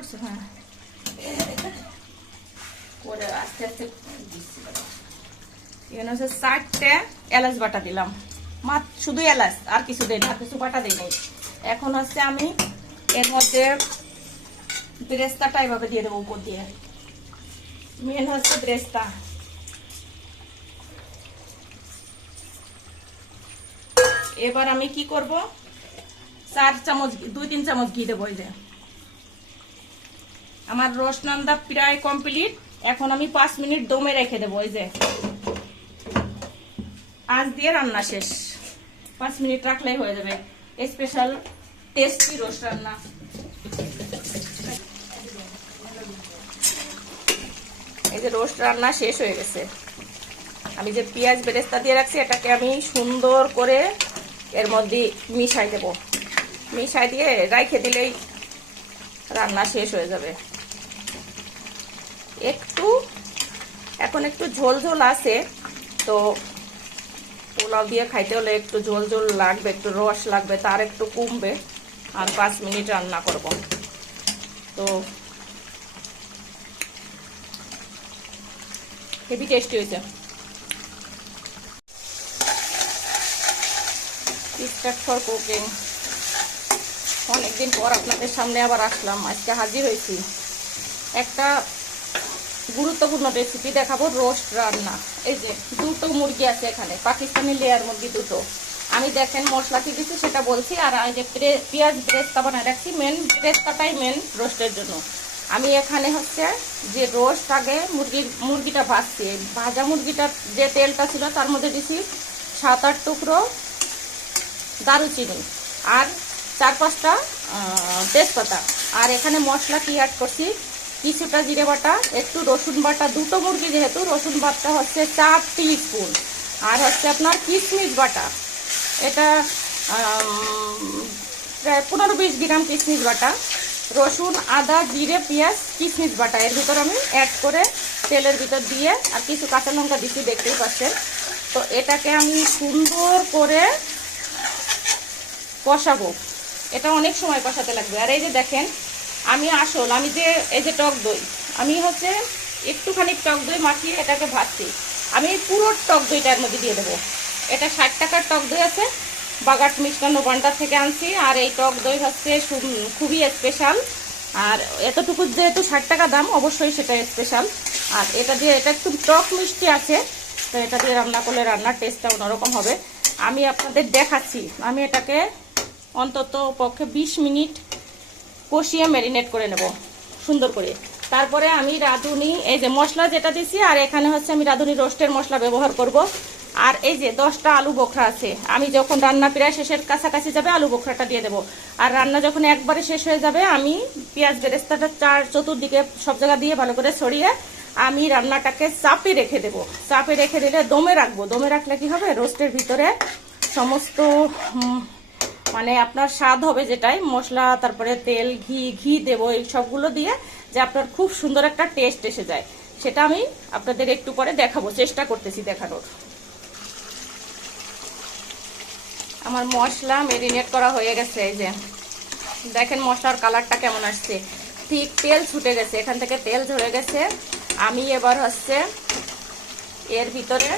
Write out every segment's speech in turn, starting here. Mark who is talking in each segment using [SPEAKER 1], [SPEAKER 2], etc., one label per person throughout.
[SPEAKER 1] করছ? হ্যাঁ। করে আস্তে আস্তে দিচ্ছি। এখানে হচ্ছে চারটে এলাচ বাটা দিলাম। মাত শুধু এলাচ, আর কিছু দেই না কিছু বাটা দিই নাই। এখন হচ্ছে আমি এর মধ্যে ব্রেস্তাটা এভাবে দিয়ে দেবো উপর দিয়ে। মেন হচ্ছে ব্রেস্তা। এবার আমি কি করব? চার চামচ দুই, তিন চামচ ঘি দেবো এই যে। আমার রসনান্দা প্রায় কমপ্লিট। এখন আমি পাঁচ মিনিট দমে রেখে দেবো, এই যে। আজ দিয়ে রান্না শেষ। পাঁচ মিনিট রাখলেই হয়ে যাবে। স্পেশাল টেস্টি রোস রান্না এই যে রোস্ট রান্না শেষ হয়ে গেছে। আমি যে পেঁয়াজ বেরেস্তা দিয়ে রাখছি, এটাকে আমি সুন্দর করে এর মধ্যে মিশাই দেব। মিশাই দিয়ে রাইখে দিলেই রান্না শেষ হয়ে যাবে। একটু, এখন একটু ঝোল ঝোল আছে, তো পোলাও দিয়ে খাইতে হলে একটু ঝোল ঝোল লাগবে, একটু রস লাগবে, তার একটু কমবে, আর পাঁচ মিনিট রান্না করব। তো হেভি টেস্টি হয়েছে। কুকিং অনেকদিন পর আপনাদের সামনে আবার আসলাম, আজকে হাজির হয়েছি। একটা গুরুত্বপূর্ণ রেসিপি দেখাবো রোস্ট রান্না। এই যে, দুটো মুরগি আছে এখানে, পাকিস্তানি লেয়ার মুরগি দুটো। আমি দেখেন মশলা কি দিচ্ছি সেটা বলছি, আর এই যে পেঁয়াজ ব্রেস্তা বানায় রাখছি মেন ব্রেস্তাটাই মেন রোস্টের জন্য। আমি এখানে হচ্ছে যে রোস্ট আগে মুরগির, মুরগিটা ভাজছি। ভাজা মুরগিটার যে তেলটা ছিল তার মধ্যে দিছি সাত আট টুকরো দারুচিনি আর চার পাঁচটা তেজপাতা। আর এখানে মশলা কি অ্যাড করছি? কিছুটা জিরে বাটা? একটু রসুন বাটা। দুটো মুরগি যেহেতু, রসুন বাটা হচ্ছে চার স্পুন আর হচ্ছে আপনার কিশমিশ বাটা। এটা প্রায় পনেরো বিশ গ্রাম কিশমিশ বাটা। রসুন, আদা, জিরে, পেঁয়াজ কিশমিশ বাটা। এর ভিতর আমি অ্যাড করে তেলের ভিতর দিয়ে আর কিছু কাঁচা লঙ্কা দিচ্ছি দেখতেই পাচ্ছেন। তো এটাকে আমি সুন্দর করে কষাবো। এটা অনেক সময় কষাতে লাগবে। আর এই যে দেখেন আমি আসল, আমি যে, এই যে টক দই, আমি হচ্ছে একটুখানি টক দই মাখিয়ে এটাকে ভাজছি। আমি পুরো টক দইটার মধ্যে দিয়ে দেবো। এটা ষাট টাকার টক দই আছে, বাগাট মিষ্টান্ন ভান্ডার থেকে আনছি, আর এই টক দই হচ্ছে খুবই স্পেশাল আর এতটুকু যেহেতু ষাট টাকা দাম, অবশ্যই সেটা স্পেশাল আর এটা দিয়ে, এটা একটু টক মিষ্টি আছে, তো এটা দিয়ে রান্না করলে রান্নার টেস্টটা অন্যরকম হবে। আমি আপনাদের দেখাচ্ছি, আমি এটাকে অন্তত পক্ষে 20 মিনিট কষিয়ে ম্যারিনেট করে নেব, সুন্দর করে। তারপরে আমি রাঁধুনি, এই যে মশলা যেটা দিছি, আর এখানে হচ্ছে আমি রাঁধুনি রোস্টের মশলা ব্যবহার করব। আর এই যে দশটা আলু বোখরা আছে, আমি যখন রান্না প্রায় শেষের কাছাকাছি যাবে, আলু বোখরাটা দিয়ে দেবো। আর রান্না যখন একবারে শেষ হয়ে যাবে, আমি পেঁয়াজ বেরেস্তাটা চার চতুর্দিকে সব জায়গা দিয়ে ভালো করে ছড়িয়ে আমি রান্নাটাকে চাপে রেখে দেব। চাপে রেখে দিলে দমে রাখব। দমে রাখলে কি হবে? রোস্টের ভিতরে সমস্ত মানে আপনার স্বাদ হবে যেটাই, মশলা, তারপরে তেল, ঘি ঘি দেবো, এই সবগুলো দিয়ে যে আপনার খুব সুন্দর একটা টেস্ট এসে যায়। সেটা আমি আপনাদের একটু পরে দেখাবো, চেষ্টা করতেছি দেখানোর। আমার মশলা মেরিনেট করা হয়ে গেছে, এই যে। দেখেন মশলার কালারটা কেমন আসছে। ঠিক তেল ছুটে গেছে, এখান থেকে তেল ঝরে গেছে। আমি এবার হচ্ছে এর ভিতরে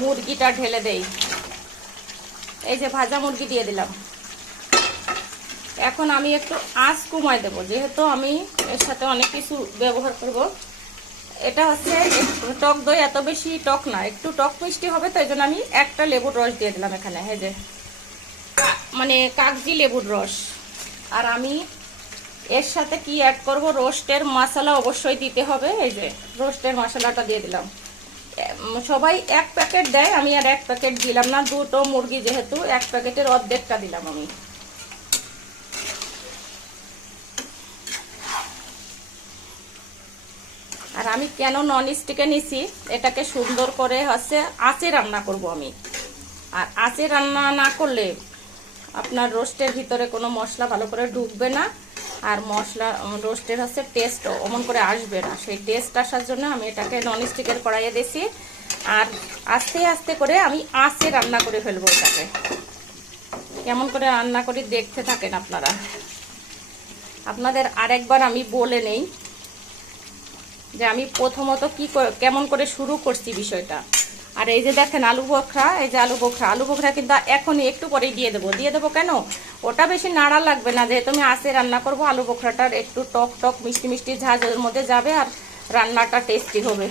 [SPEAKER 1] মুরগিটা ঢেলে দেই। এই যে ভাজা মুরগি দিয়ে দিলাম। এখন আমি একটু আঁচ কমায় দেবো, যেহেতু আমি এর সাথে অনেক কিছু ব্যবহার করব। এটা হচ্ছে টক দই, এত বেশি টক না, একটু টক মিষ্টি হবে তো এই জন্য আমি একটা লেবুর রস দিয়ে দিলাম এখানে হ্যাঁ যে। মানে কাগজি লেবুর রস। আর আমি এর সাথে কি অ্যাড করব? রোস্টের মশলা অবশ্যই দিতে হবে, এই যে রোস্টের মশলাটা দিয়ে দিলাম। সবাই এক প্যাকেট দেয়, আমি আর এক প্যাকেট দিলাম না, দুটো মুরগি যেহেতু, এক প্যাকেটের অর্ধেকটা দিলাম আমি। আর আমি কেন নন স্টিকে নিছি? এটাকে সুন্দর করে হচ্ছে আঁচে রান্না করব আমি। আর আঁচে রান্না না করলে আপনার রোস্টের ভিতরে কোনো মশলা ভালো করে ঢুকবে না। আর মশলা রোস্টের হচ্ছে টেস্ট অমন করে আসবে না। সেই টেস্ট আসার জন্য আমি এটাকে নন স্টিকের কড়াইয়ে দিছি আর আস্তে আস্তে করে আমি আঁচে রান্না করে ফেলব এটাকে। কেমন করে রান্না করি দেখতে থাকেন আপনারা। আপনাদের আরেকবার আমি বলে নেই যে আমি প্রথমত কি কেমন করে শুরু করছি বিষয়টা। আর এই যে দেখেন আলু বোখরা, এই যে আলু বোখরা। আলু বোখরা কিন্তু এখনই একটু পরেই দিয়ে দেবো। দিয়ে দেবো কেন? ওটা বেশি নাড়া লাগবে না। যেহেতু আমি আসে রান্না করব, আলু বোখরাটার একটু টক টক মিষ্টি মিষ্টি ঝাঁজ ওর মধ্যে যাবে আর রান্নাটা টেস্টি হবে।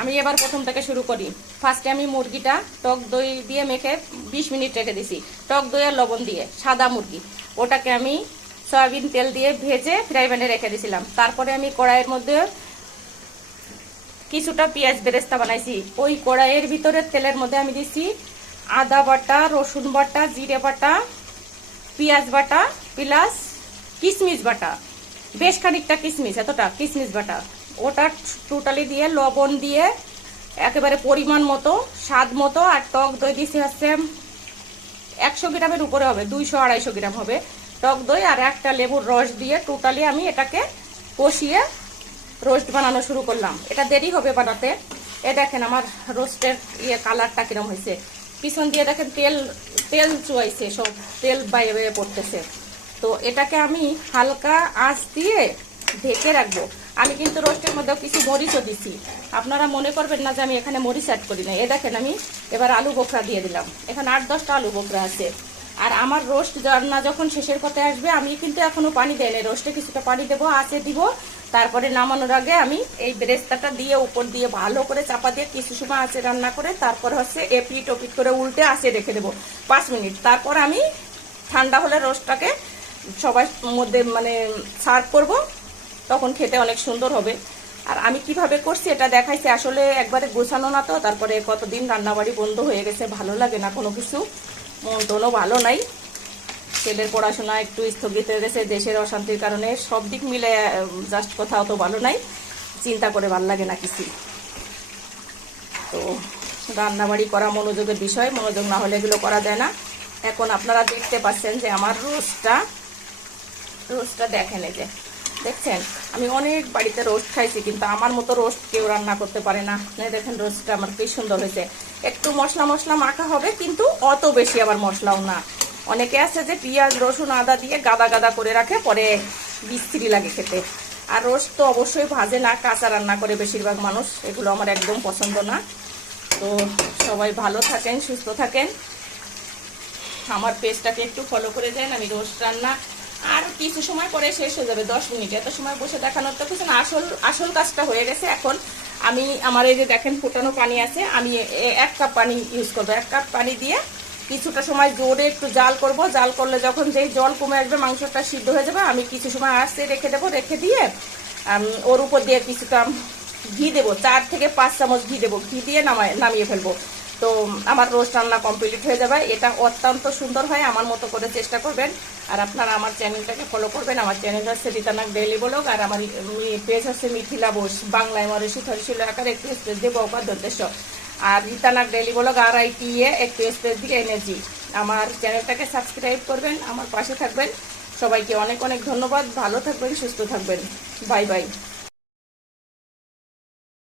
[SPEAKER 1] আমি এবার প্রথম থেকে শুরু করি। ফার্স্টে আমি মুরগিটা টক দই দিয়ে মেখে বিশ মিনিট রেখে দিছি। টক দই আর লবণ দিয়ে, সাদা মুরগি। ওটাকে আমি সয়াবিন তেল দিয়ে ভেজে ফ্রাই প্যানে রেখে দিয়েছিলাম তারপরে আমি কড়াইয়ের মধ্যে কিছুটা পেঁয়াজ বেরেস্তা বানাইছি। ওই কড়াইয়ের ভিতরে তেলের মধ্যে আমি দিছি আদা বাটা, রসুন বাটা, জিরে বাটা, পেঁয়াজ বাটা, প্লাস কিশমিশ বাটা। বেশ খানিকটা কিশমিশ এতটা কিশমিশ বাটা। ওটা টোটালি দিয়ে লবণ দিয়ে একেবারে পরিমাণ মতো, স্বাদ মতো, আর টক দই দিছি হচ্ছে একশো গ্রামের উপরে হবে, দুইশো আড়াইশো গ্রাম হবে টক দই, আর একটা লেবুর রস দিয়ে টোটালি আমি এটাকে কষিয়ে রোস্ট বানানো শুরু করলাম। এটা দেরি হবে বানাতে। এ দেখেন আমার রোস্টের ইয়ে কালারটা কিরম হয়েছে। পিছন দিয়ে দেখেন তেল তেল চুয়াইছে, সব তেল বাইরে বাইরে পড়তেছে। তো এটাকে আমি হালকা আঁচ দিয়ে ঢেকে রাখব। আমি কিন্তু রোস্টের মধ্যেও কিছু মরিচও দিছি। আপনারা মনে করবেন না যে আমি এখানে মরিচ অ্যাড করি না এ দেখেন আমি এবার আলু বোকরা দিয়ে দিলাম। এখানে আট দশটা আলু বোকরা আছে। আর আমার রোস্ট রান্না যখন শেষের কথায় আসবে, আমি কিন্তু এখনও পানি দেয় না রোস্টে কিছুটা পানি দেবো, আঁচে দিব। তারপরে নামানোর আগে আমি এই বেরেস্তাটা দিয়ে উপর দিয়ে ভালো করে চাপা দিয়ে কিছু সময় আঁচে রান্না করে তারপর হচ্ছে এপিট ওপিট করে উল্টে আসে রেখে দেবো পাঁচ মিনিট। তারপর আমি ঠান্ডা হলে রোস্টটাকে সবাই মধ্যে মানে সার্ভ করব, তখন খেতে অনেক সুন্দর হবে। আর আমি কীভাবে করছি এটা দেখাইছি, আসলে একবারে গোছানো না তো, তারপরে কতদিন রান্নাবাড়ি বন্ধ হয়ে গেছে, ভালো লাগে না কোনো কিছু। মন টনও ভালো নাই। ছেলের পড়াশোনা একটু স্থগিত হয়ে গেছে, দেশের অশান্তির কারণে। সব দিক মিলে জাস্ট কোথাও তো ভালো নাই। চিন্তা করে ভালো লাগে না কিছু। তো রান্নাবাড়ি করা মনোযোগের বিষয়, মনোযোগ না হলে এগুলো করা যায় না। এখন আপনারা দেখতে পাচ্ছেন যে আমার রোজটা রোজটা দেখেন এই যে। দেখছেন? আমি অনেক বাড়িতে রোস্ট খাইছি, কিন্তু আমার মতো রোস্ট কেউ রান্না করতে পারে না। দেখেন রোস্টটা আমার কি সুন্দর হয়েছে। একটু মশলা মশলা মাখা হবে, কিন্তু অত বেশি আবার মশলাও না। অনেকে আছে যে পেঁয়াজ, রসুন, আদা দিয়ে গাদা গাদা করে রাখে, পরে বিস্ত্রি লাগে খেতে। আর রোস্ট তো অবশ্যই ভাজে না, কাঁচা রান্না করে বেশিরভাগ মানুষ। এগুলো আমার একদম পছন্দ না। তো সবাই ভালো থাকেন, সুস্থ থাকেন। আমার পেজটাকে একটু ফলো করে দেন, আমি রোস্ট রান্না আর কিছু সময় পরে শেষ হয়ে যাবে, দশ মিনিট। এত সময় বসে দেখানোর তো কিছু আসল আসল কাজটা হয়ে গেছে এখন। আমি, আমার এই যে দেখেন ফুটানো পানি আছে, আমি এক কাপ পানি ইউজ করব। এক কাপ পানি দিয়ে কিছুটা সময় জোরে একটু জাল করব। জাল করলে যখন যেই জল কমে আসবে, মাংসটা সিদ্ধ হয়ে যাবে, আমি কিছু সময় আসতে রেখে দেবো, রেখে দিয়ে ওর উপর দিয়ে কিছুটা ঘি দেবো, চার থেকে পাঁচ চামচ ঘি দেবো। ঘি দিয়ে নামায়, নামিয়ে ফেলব। তো আমার রোস্ট রান্না কমপ্লিট হয়ে যাবে। এটা অত্যন্ত সুন্দর হয়, আমার মতো করে চেষ্টা করবেন। আর আপনারা আমার চ্যানেলটাকে ফলো করবেন। আমার চ্যানেল হচ্ছে রীতানাক ডেইলি ব্লগ, আর আমার পেজ হচ্ছে মিথিলা বোস, বাংলায় মরেশি থরিশিল আকার একটু দেবো উদ্দেশ্য আর রিতানার ডেলি ব্লগ আর আই টি এ একটু স্পেস দিকে এনেছি আমার চ্যানেলটাকে সাবস্ক্রাইব করবেন, আমার পাশে থাকবেন। সবাইকে অনেক অনেক ধন্যবাদ, ভালো থাকবেন, সুস্থ থাকবেন। Bye bye